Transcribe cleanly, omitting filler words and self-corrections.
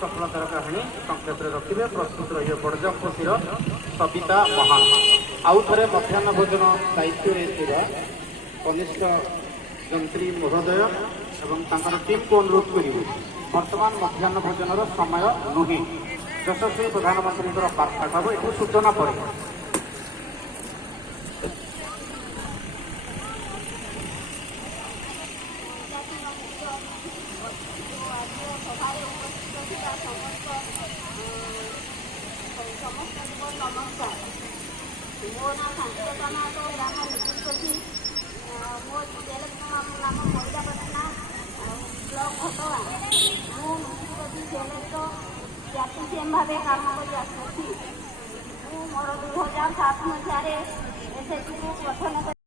सफलतार कहानी संक्षेप में रखिए। प्रस्तुत रही बड़जमपसीर सबिता महान। आउ थे मध्याह्न भोजन दायित्व कनिष्ठ जंत्री महोदय एवं टीम को अनुरोध करूँ बर्तमान मध्याह्न भोजन समय नुहे यशस्वी प्रधानमंत्री वार्ता ठार एक सूचना पर नमस्कार मो ना सांस्कृतना तो ग्राम निजुक्ति मो नाम महिला पटना ब्लॉक घटवा मुझे जातीसीएम भाव कम कर मोर 2007 मसीह एसएचजी को गठन